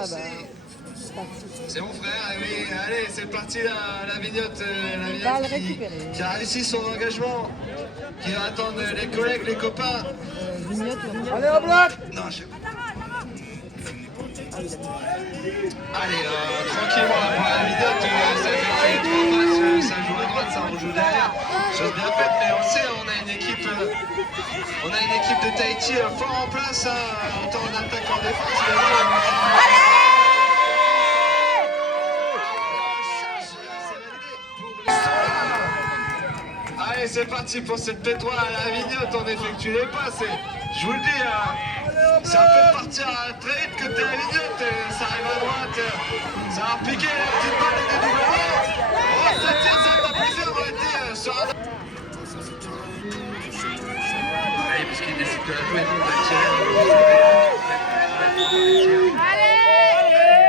commencer. C'est mon frère, oui, allez, c'est parti la vignotte, qui a réussi son engagement, qui va attendre les collègues, les copains. Allez, en bloc. Non, allez, tranquillement, là, pour la vignotte, ça fait 3 passes, ça joue à droite, ça rejoue derrière. Chose bien faite, mais on sait, on a une équipe de Tahiti fort en place, autant en attaque qu'en défense. Allez, c'est parti pour cette pétoire à la vignotte, on effectue les passes. Je vous le dis, ça peut partir très vite que t'es à la vignotte, ça arrive à droite, ça va repiquer la petite balle de dédoublement. Oh, ça tire, ça t'a plaisir, on va dire, sur un... Allez, puisqu'il décide de la jouer, nous on va tirer.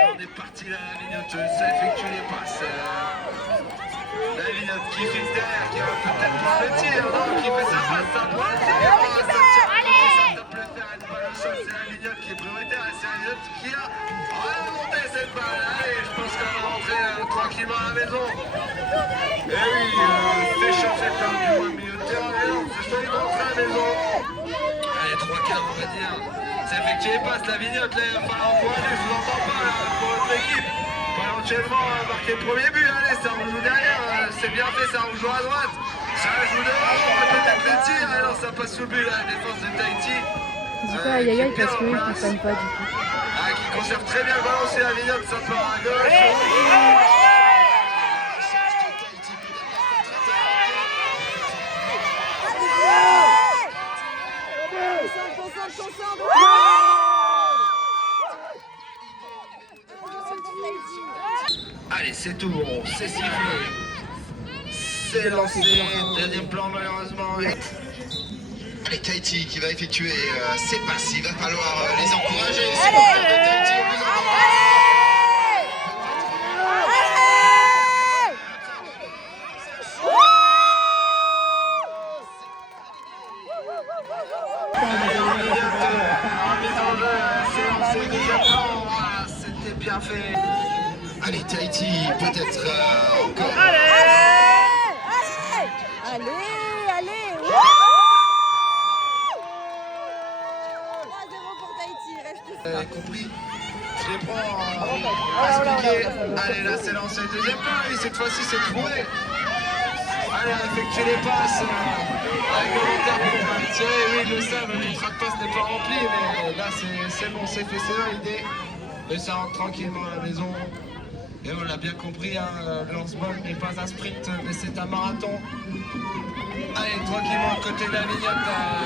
On est parti là, la vignotte, ça effectue les passes. La vignotte qui fixe derrière, qui va peut-être plus le tir, non, qui fait sa passe à droite, ça tire, ça tape le fer, une balle au sol, c'est la vignotte qui est prioritaire, et c'est la vignotte qui a remonté cette balle. Allez, je pense qu'on va rentrer tranquillement à la maison. Et oui, c'est chancé de faire du moins milieu de terrain, mais non, c'est choisi de rentrer à la maison. Allez, 3 quarts, on va dire. Ça effectue les passes, la vignotte, là, il va falloir encourager, je vous entends pas, là, pour votre équipe. Pour éventuellement marquer le premier but, allez, ça rejoue derrière, c'est bien fait, ça rejoue à droite, ça joue devant, peut-être le tir, alors ça passe sous le but, la défense de Tahiti. Dis pas aïe aïe aïe parce qu'ils ne comprennent pas du coup. Qui conserve très bien le ballon, c'est la vignotte, ça part à gauche. Allez, c'est tout bon, c'est sifflé. C'est lancé, deuxième plan malheureusement. Allez, Tahiti qui va effectuer ses passes, il va falloir les encourager. C'est bon, de Tahiti, on vous entend pas. C'était bien fait. Allez, Tahiti, peut-être encore. Allez 3-0 pour Tahiti, reste Compris. Je les prends à expliquer. Allez, là c'est lancé. Deuxième plan, et cette fois-ci c'est trouvé. Allez, effectuer les passes. Réglementaire pour tirer. Oui, ils le savent, le contrat de passe n'est pas rempli, mais là c'est bon, c'est fait, c'est validé. Et ça rentre tranquillement à la maison. Et on l'a bien compris, hein, le lance-ball n'est pas un sprint, mais c'est un marathon. Allez, tranquillement, côté de la vignotte, là,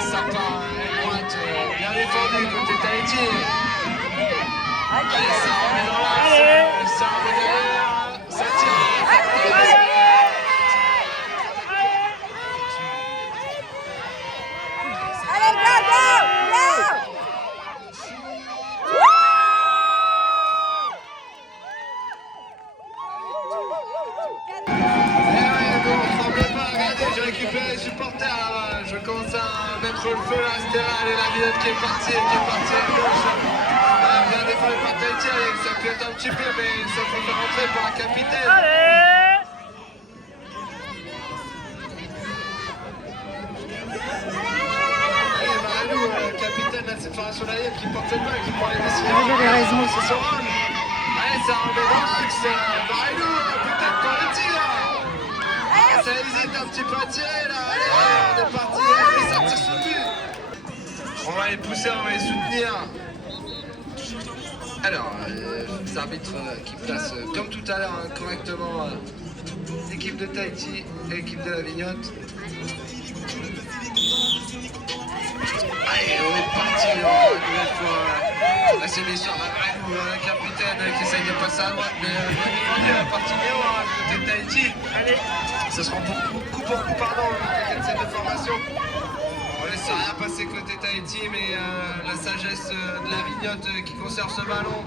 ça part à droite, bien défendu, côté Tahiti. Allez, ça remet dans l'axe, ça remet derrière, ça tire. Allez, go! J'ai récupéré les supporters là-bas, je commence à mettre le feu là, c'était là, allez, la vignotte qui est partie à gauche. Bien défendu par Tahiti, allez, ça peut être un petit peu, mais ça faut faire rentrer par un capitaine. Allez, Maradou, capitaine de la Fédération Naïve qui porte cette balle, qui prend les décisions. J'avais raison. C'est son rôle. Allez, ça remet dans l'axe, Maradou, peut-être pour le tir. Ça hésite un petit peu à tirer là, allez, on est parti, et ça tire sur le but. On va les pousser, on va les soutenir. Alors, les arbitres qui placent, comme tout à l'heure, correctement l'équipe de Tahiti et l'équipe de la vignotte. Allez, on est parti, une nouvelle fois. Là, c'est bien sûr Maradou, le capitaine, qui essaye de passer à droite, mais il est parti bien côté de Tahiti. Allez, ça sera coup pour coup, pardon, le set de formation. On laisse rien passer côté Tahiti, mais la sagesse de la vignotte qui conserve ce ballon.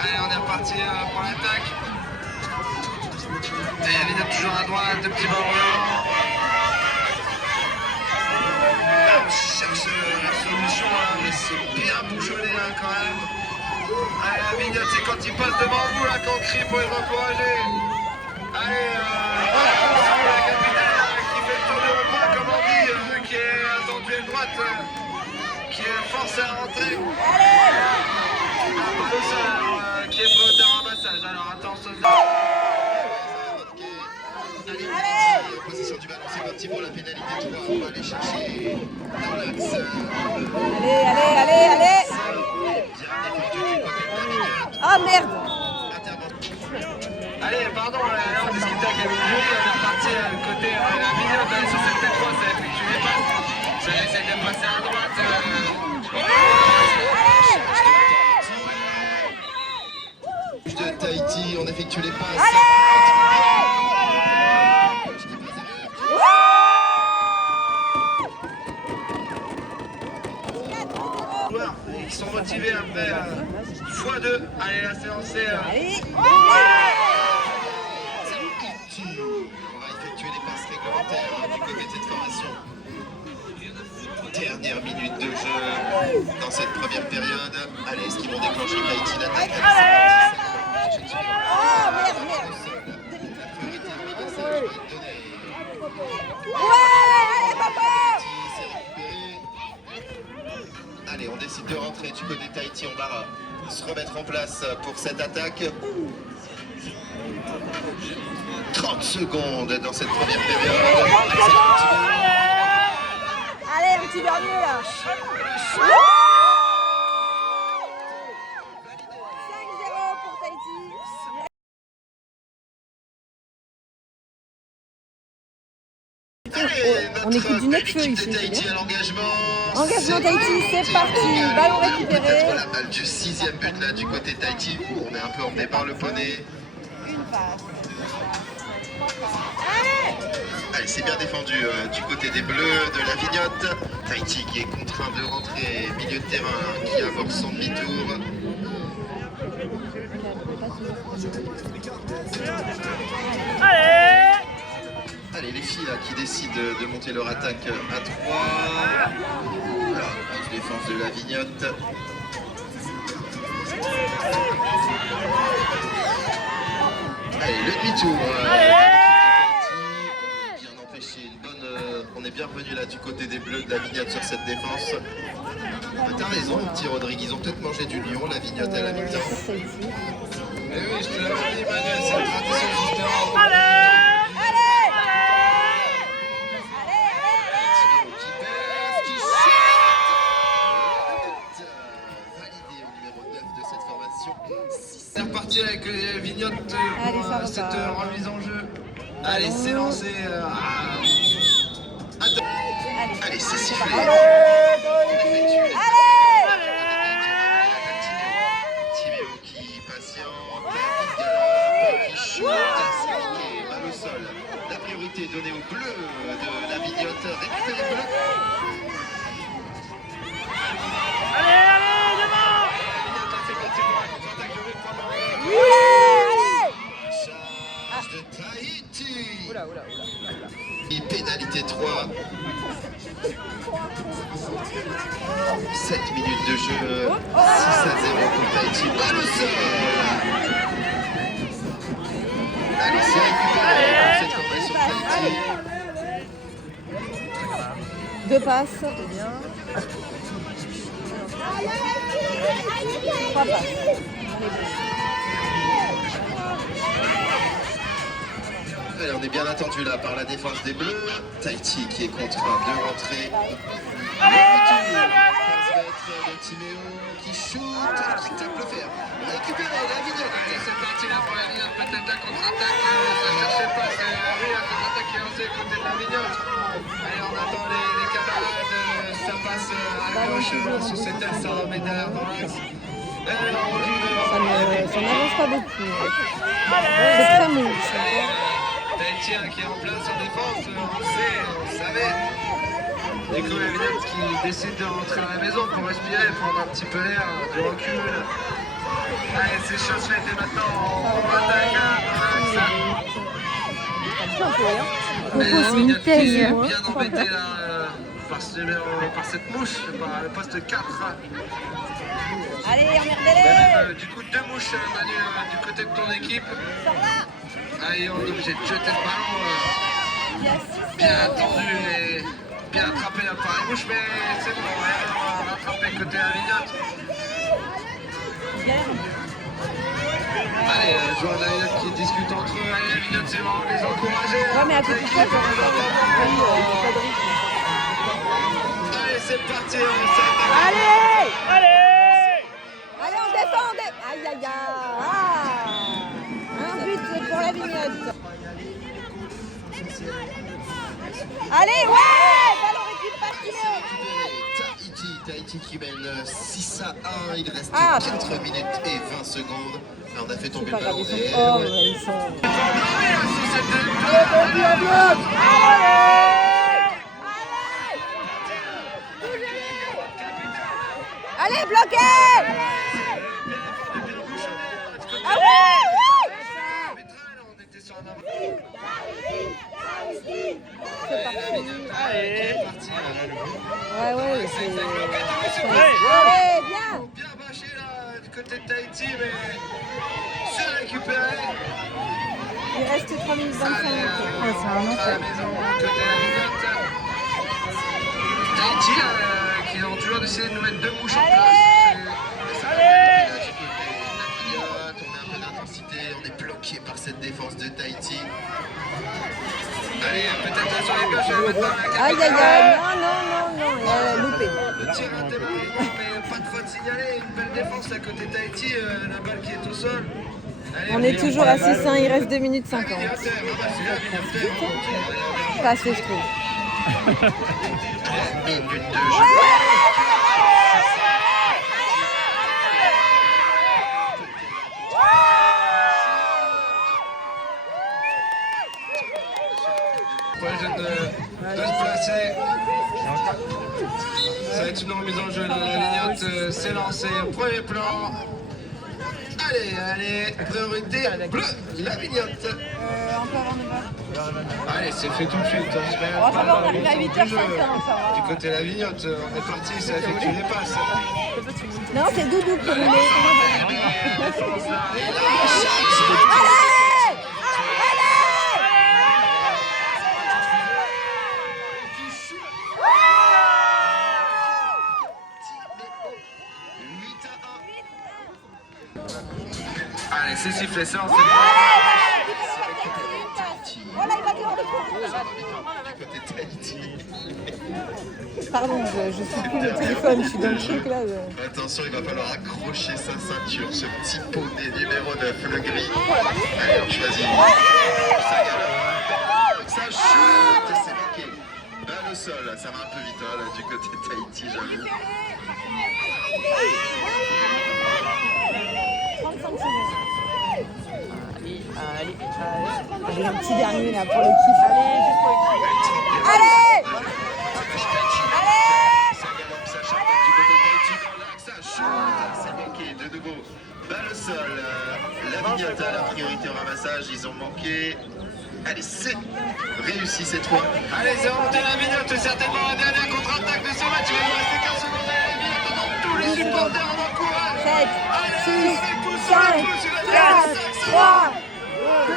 Allez, on est reparti pour l'attaque. Et la vignotte toujours à droite, le petit ballon devant. On cherche la solution, mais c'est bien bouchonné quand même. Allez, la Vignette, c'est quand il passe devant vous là qu'on crie pour les encourager. Allez, la capitaine qui fait le tour du repas, comme on dit, qui est attendu à droite, qui est forcé à rentrer. Qui est prêt au terrain ramassage. Alors attention. Allez, position du ballon, c'est parti pour la pénalité 3. On va aller chercher dans l'axe. Allez. Bien défendu du côté de la Vignette. Ah merde. Allez, pardon, on discutait avec la Vignette, on est reparti côté la Vignette, allez sur cette tête 3, ça effectue les passes. Ça essaie de passer à droite. De Tahiti, on effectue les passes. Ils sont motivés après x2. Allez, la séance est. On va effectuer les passes réglementaires du côté de cette formation. Dernière minute de jeu dans cette première période. Allez, est-ce qu'ils vont déclencher Tahiti l'attaque? Oh merde. Allez papa. Allez, on décide de rentrer du côté de Tahiti. On va se remettre en place pour cette attaque. 30 secondes dans cette première période. Allez, petit dernier là. 5-0 pour Tahiti. On écoute du Necfeu ici, c'est Tahiti bien. à l'engagement. Engagement Tahiti, c'est parti. Ballon récupéré. Peut-être la balle du 6e but là du côté de Tahiti. On est un peu emmené par le poney. Une passe. Allez, c'est bien défendu du côté des Bleus de la Vignotte. Tahiti qui est contraint de rentrer milieu de terrain, qui amorce son demi-tour. Allez, les filles là qui décident de monter leur attaque à 3. Voilà, grosse défense de la Vignotte. Allez, le demi-tour. Bien empêché, on est bien revenu là du côté des Bleus de la Vignotte sur cette défense. T'as raison, mon petit Rodrigue, ils ont peut-être mangé du lion, la Vignotte à la mi-temps. Mais oui, je te l'avais dit, Manuel, c'est la tradition justement. Validé au numéro 9 de cette formation. C'est reparti avec les vignottes Allez, ça pour cette repart. remise en jeu. Allez, c'est lancé. Allez, c'est sifflé. Timéo qui patiente, qui shoot, balle au sol. La priorité donnée aux Bleus de la Vignotte. Récupérez Bleu. Charge de Tahiti. Et pénalité 3. 7 minutes de jeu. 6-0 pour Tahiti. Balle au sol. Allez, c'est récupéré pour cette formation de Tahiti. Deux passes, c'est bien. Trois passes. Allez, on est bien attendu là par la défense des Bleus. Tahiti qui est contraint de rentrer. Le Timéo qui shoot, qui tape le fer. Récupéré, la Vignotte. C'est parti là pour la vignotte, peut-être un contre-attaque. Ça cherchait pas, c'est oui, un contre-attaque qui est lancé côté de la vignotte. Allez, on attend les camarades. Ça passe à gauche sur cette aile, ça remet derrière dans l'axe. Ça n'avance pas beaucoup. C'est très mou. Tahiti qui est en place en défense, on le sait, on le savait. Du coup, la Vignotte qui décide de rentrer à la maison pour respirer, prendre un petit peu l'air, du recul. Allez, c'est chose faite et maintenant on attaque dans l'axe. Coco, c'est une thèse. Bien embêté là par cette mouche, par le poste 4. Allez, Mais emmerdez-les. même, du coup, 2 mouches, Manu, du côté de ton équipe. Allez, on est obligé de jeter le ballon. Bien attendu et bien attrapé là par les mouches, mais c'est bon, on va rattraper côté Avignotte. Allez, joueurs d'Avignotte qui discutent entre eux. Allez, Avignotte, c'est bon, les encourager. Ouais, mais à côté de ça, Allez, c'est parti, on s'attaque. Allez, on descend. Aïe, aïe, aïe. Un but pour la Vignotte. Allez, ouais, ballon récupéré. Tahiti qui mène 6-1, il reste Ah. 4 minutes et 20 secondes. Là, on a fait tomber le pas grave, ballon. ils sont et- hors, ils sont... Allez, bloqué. Ah ouais, On était sur un avant. Ouais, ouais, c'est... Allez, bien. Bien bâché là du côté de Tahiti, mais c'est récupéré. Il reste 3 minutes 25. Allez, C'est un à la enfer. maison côté Avignotte. Tahiti qui ont toujours décidé de nous mettre 2 mouches en place. On met un peu d'intensité, on est bloqué par cette défense de Tahiti. Allez, peut-être sur les gauches, maintenant. Aïe, aïe, aïe, non, il a loupé. Le tir a été marqué, mais pas de faute signalée. Une belle défense à côté de Tahiti, la balle qui est au sol. Allez, On est toujours à 6-1, il reste 2 minutes 50. Pas assez, je trouve. 3 minutes de jeu. Pour les jeunes de se placer. Ça va être une remise en jeu de la Vignotte, c'est lancé au premier plan. Allez, priorité bleue, la Vignotte. Allez, c'est fait tout de suite. On se met Oh, ça va, on arrive à 8h05, ça va. du côté de la Vignotte, on est parti, ça effectue les passes. Non, c'est Doudou qui roulait. Allez, c'est sifflé, c'est lancé. Oh là, il va dehors de court. Du côté de Tahiti. Pardon, je suis plus le téléphone, je suis dans le truc là. Attention, il va falloir accrocher sa ceinture, ce petit poney numéro 9, le gris. Allez, on choisit. Ça galope. Ça chute, c'est manqué. Balle au sol, ça va un peu vite là, du côté de Tahiti, j'avoue. 35 secondes. J'ai un petit dernier là pour le kiff. Allez. Ça galope, ça chante du côté de Tahiti. Ça chute, c'est manqué. De nouveau, balle au sol. La Vignotte a la priorité au ramassage, ils ont manqué. Allez, c'est réussi cette fois. Allez, c'est remonté la Vignotte, certainement la dernière contre-attaque de ce match. Il va nous rester 15 secondes à la Vignotte. Tous les supporters en encouragent. 7, Allez, 6, on pousse sur 5, le pouce, sur la 4, 3, 2,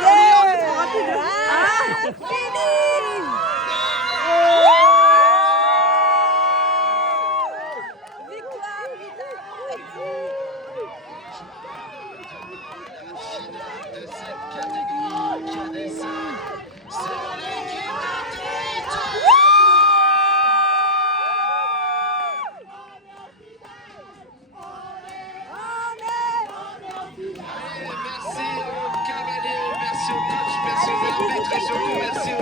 1, fini!